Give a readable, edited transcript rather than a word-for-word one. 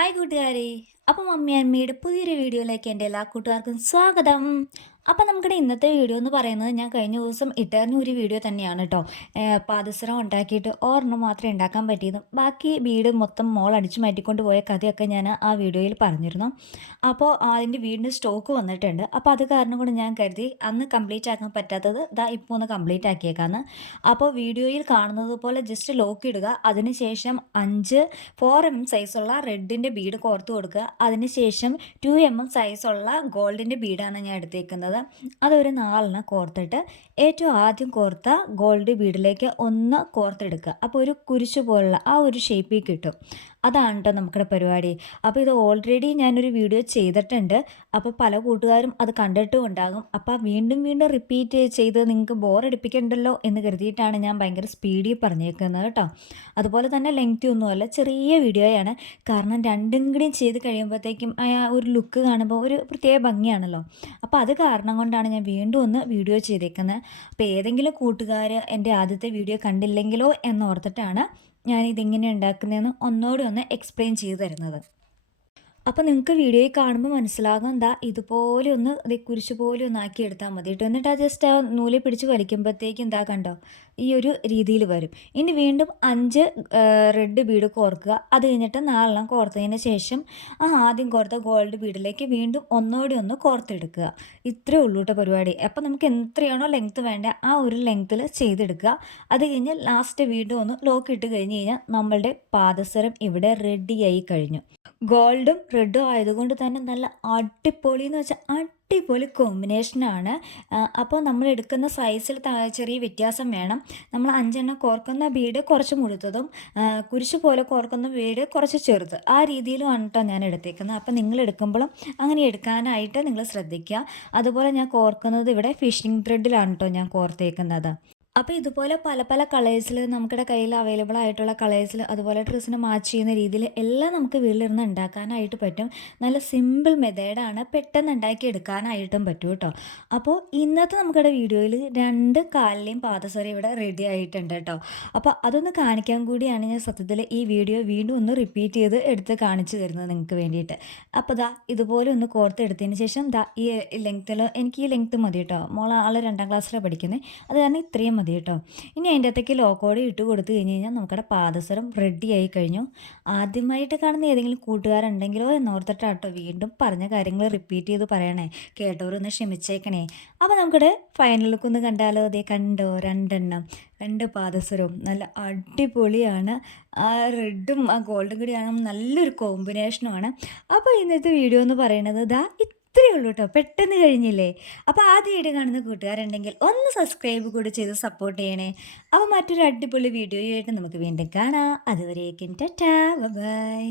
Hi കൂട്ടുകാരെ. അപ്പം mummy അമ്മയുടെ പുതിയൊരു വീഡിയോയിലേക്ക് എൻ്റെ എല്ലാ കൂട്ടുകാർക്കും സ്വാഗതം. അപ്പം നമുക്കിടെ ഇന്നത്തെ വീഡിയോ എന്ന് പറയുന്നത് ഞാൻ കഴിഞ്ഞ ദിവസം ഇട്ടായിരുന്ന ഒരു വീഡിയോ തന്നെയാണ് കേട്ടോ. പാദസരം ഉണ്ടാക്കിയിട്ട് ഒരെണ്ണം മാത്രമേ ഉണ്ടാക്കാൻ പറ്റിയതും ബാക്കി വീട് മൊത്തം മോൾ അടിച്ചു മാറ്റിക്കൊണ്ട് പോയ കഥയൊക്കെ ഞാൻ ആ വീഡിയോയിൽ പറഞ്ഞിരുന്നു. അപ്പോൾ അതിൻ്റെ വീടിന് സ്റ്റോക്ക് വന്നിട്ടുണ്ട്. അപ്പോൾ അത് കാരണം കൊണ്ട് ഞാൻ കരുതി അന്ന് കംപ്ലീറ്റ് ആക്കാൻ പറ്റാത്തത് ദാ ഇപ്പോൾ ഒന്ന് കംപ്ലീറ്റ് ആക്കിയേക്കാന്ന്. അപ്പോൾ വീഡിയോയിൽ കാണുന്നത് പോലെ ജസ്റ്റ് ലോക്ക് ഇടുക. അതിനുശേഷം 4 mm സൈസുള്ള റെഡിൻ്റെ ബീഡ് കോർത്ത് കൊടുക്കുക. അതിനുശേഷം 2 mm സൈസുള്ള ഗോൾഡിൻ്റെ ബീഡാണ് ഞാൻ എടുത്തേക്കുന്നത്. അതൊരു 4 കോർത്തിട്ട് ഏറ്റവും ആദ്യം കോർത്ത ഗോൾഡ് ബീഡിലേക്ക് ഒന്ന് കോർത്തെടുക്കുക. അപ്പോൾ ഒരു കുരിശ് പോലുള്ള ആ ഒരു ഷേപ്പിൽ കിട്ടും. അതാണ് കേട്ടോ നമുക്കിടെ പരിപാടി. അപ്പോൾ ഇത് ഓൾറെഡി ഞാനൊരു വീഡിയോ ചെയ്തിട്ടുണ്ട്. അപ്പോൾ പല കൂട്ടുകാരും അത് കണ്ടിട്ടും ഉണ്ടാകും. അപ്പോൾ വീണ്ടും വീണ്ടും റിപ്പീറ്റ് ചെയ്ത് നിങ്ങൾക്ക് ബോറടിപ്പിക്കണ്ടല്ലോ എന്ന് കരുതിയിട്ടാണ് ഞാൻ ഭയങ്കര സ്പീഡിൽ പറഞ്ഞേക്കുന്നത് കേട്ടോ. അതുപോലെ തന്നെ ലെങ്തി ഒന്നുമല്ല, ചെറിയ വീഡിയോയാണ്. കാരണം രണ്ടും കൂടി ചെയ്ത് കഴിയുമ്പോഴത്തേക്കും ആ ഒരു ലുക്ക് കാണുമ്പോൾ ഒരു പ്രത്യേക ഭംഗിയാണല്ലോ. അപ്പോൾ അത് കാരണം കൊണ്ടാണ് ഞാൻ വീണ്ടും ഒന്ന് വീഡിയോ ചെയ്തേക്കുന്നത്. അപ്പോൾ ഏതെങ്കിലും കൂട്ടുകാർ എൻ്റെ ആദ്യത്തെ വീഡിയോ കണ്ടില്ലെങ്കിലോ എന്നോർത്തിട്ടാണ് ഞാനിതെങ്ങനെ ഉണ്ടാക്കുന്നതെന്ന് ഒന്നോടെ ഒന്ന് എക്സ്പ്ലെയിൻ ചെയ്തു തരുന്നത്. അപ്പോൾ നിങ്ങൾക്ക് വീഡിയോയിൽ കാണുമ്പോൾ മനസ്സിലാകും, എന്താ ഇതുപോലെ ഒന്ന് കുരിശ് പോലെ ഒന്ന് ആക്കി എടുത്താൽ മതി കേട്ടോ. എന്നിട്ട് ആ ജസ്റ്റ് ആ നൂലിൽ പിടിച്ച് വലിക്കുമ്പോഴത്തേക്കും എന്താ കണ്ടോ ഈ ഒരു രീതിയിൽ വരും. ഇനി വീണ്ടും 5 റെഡ് ബീഡ് കോർക്കുക. അത് കഴിഞ്ഞിട്ട് 4 കോർത്തതിന് ശേഷം ആ ആദ്യം കോർത്ത ഗോൾഡ് ബീഡിലേക്ക് വീണ്ടും ഒന്നോടെ ഒന്ന് കോർത്തെടുക്കുക. ഇത്രയേ ഉള്ളൂ കേട്ടോ പരിപാടി. അപ്പോൾ നമുക്ക് എത്രയാണോ ലെങ്ത്ത് വേണ്ട ആ ഒരു ലെങ്ത്തിൽ ചെയ്തെടുക്കുക. അത് കഴിഞ്ഞ് ലാസ്റ്റ് വീണ്ടും ഒന്ന് ലോക്ക് ഇട്ട് കഴിഞ്ഞ് കഴിഞ്ഞാൽ നമ്മളുടെ പാദസരം ഇവിടെ റെഡിയായി കഴിഞ്ഞു. ഗോൾഡും റെഡും ആയതുകൊണ്ട് തന്നെ നല്ല അടിപൊളി എന്ന് വെച്ചാൽ അടിപൊളി കോമ്പിനേഷനാണ്. അപ്പോൾ നമ്മൾ എടുക്കുന്ന സൈസിൽ ചെറിയ വ്യത്യാസം വേണം. നമ്മൾ 5 കോർക്കുന്ന ബീഡ് കുറച്ച് മുഴുത്തതും കുരിശ് പോലെ കോർക്കുന്ന ബീഡ് കുറച്ച് ചെറുത്, ആ രീതിയിലുമാണ് കേട്ടോ ഞാൻ എടുത്തേക്കുന്നത്. അപ്പോൾ നിങ്ങൾ എടുക്കുമ്പോഴും അങ്ങനെ എടുക്കാനായിട്ട് നിങ്ങൾ ശ്രദ്ധിക്കുക. അതുപോലെ ഞാൻ കോർക്കുന്നത് ഇവിടെ ഫിഷിംഗ് ത്രെഡിലാണ് കേട്ടോ ഞാൻ കോർത്തേക്കുന്നത്. അപ്പോൾ ഇതുപോലെ പല പല കളേഴ്സിൽ നമുക്കിടെ കയ്യിൽ അവൈലബിൾ ആയിട്ടുള്ള കളേഴ്സിൽ അതുപോലെ ഡ്രസ്സിന് മാച്ച് ചെയ്യുന്ന രീതിയിൽ എല്ലാം നമുക്ക് വീട്ടിലിരുന്ന് ഉണ്ടാക്കാനായിട്ട് പറ്റും. നല്ല സിമ്പിൾ മെത്തേഡാണ്, പെട്ടെന്ന് ഉണ്ടാക്കി എടുക്കാനായിട്ടും പറ്റും കേട്ടോ. അപ്പോൾ ഇന്നത്തെ നമുക്കിടെ വീഡിയോയിൽ 2 കാലിലെയും പാദസരം ഇവിടെ റെഡി ആയിട്ടുണ്ട് കേട്ടോ. അപ്പോൾ അതൊന്ന് കാണിക്കാൻ കൂടിയാണ് ഞാൻ സത്യത്തിൽ ഈ വീഡിയോ വീണ്ടും ഒന്ന് റിപ്പീറ്റ് ചെയ്ത് എടുത്ത് കാണിച്ചു തരുന്നത് നിങ്ങൾക്ക് വേണ്ടിയിട്ട്. അപ്പോൾ ദാ ഇതുപോലെ ഒന്ന് കോർത്തെടുത്തതിന് ശേഷം ദാ ഈ ലെങ്ത്തിൽ എനിക്ക് ഈ ലെങ്ത്ത് മതി കേട്ടോ. ആൾ 2ാം ക്ലാസ്സിലാണ് പഠിക്കുന്നത്, അത് കാരണം ഇത്രയും മതി കേട്ടോ. ഇനി അതിൻ്റെ അകത്തേക്ക് ലോക്കോടെ ഇട്ട് കൊടുത്തു കഴിഞ്ഞ് കഴിഞ്ഞാൽ നമുക്കടെ പാദസരം റെഡി ആയി കഴിഞ്ഞു. ആദ്യമായിട്ട് കാണുന്ന ഏതെങ്കിലും കൂട്ടുകാരുണ്ടെങ്കിലോ എന്നോർത്തിട്ടാട്ടോ വീണ്ടും പറഞ്ഞ കാര്യങ്ങൾ റിപ്പീറ്റ് ചെയ്ത് പറയണേ. കേട്ടവരൊന്ന് ക്ഷമിച്ചേക്കണേ. അപ്പോൾ നമുക്കിടെ ഫൈനൽ ലുക്ക് ഒന്ന് കണ്ടാലോ. അതേ കണ്ടോ, 2 പാദസരവും നല്ല അടിപൊളിയാണ്. ആ റെഡും ആ ഗോൾഡും കൂടിയാണ് നല്ലൊരു കോമ്പിനേഷനുമാണ്. അപ്പോൾ ഇന്നത്തെ വീഡിയോ എന്ന് പറയുന്നത് ദാ ഇത്രയേ ഉള്ളൂ കേട്ടോ, പെട്ടെന്ന് കഴിഞ്ഞില്ലേ. അപ്പോൾ ആദ്യമായിട്ട് കാണുന്ന കൂട്ടുകാരുണ്ടെങ്കിൽ ഒന്ന് സബ്സ്ക്രൈബ് കൂടി ചെയ്ത് സപ്പോർട്ട് ചെയ്യണേ. അപ്പോൾ മറ്റൊരു അടിപൊളി വീഡിയോയുമായിട്ട് നമുക്ക് വീണ്ടും കാണാം. അതുവരേക്കും ടാറ്റാ, ബൈ.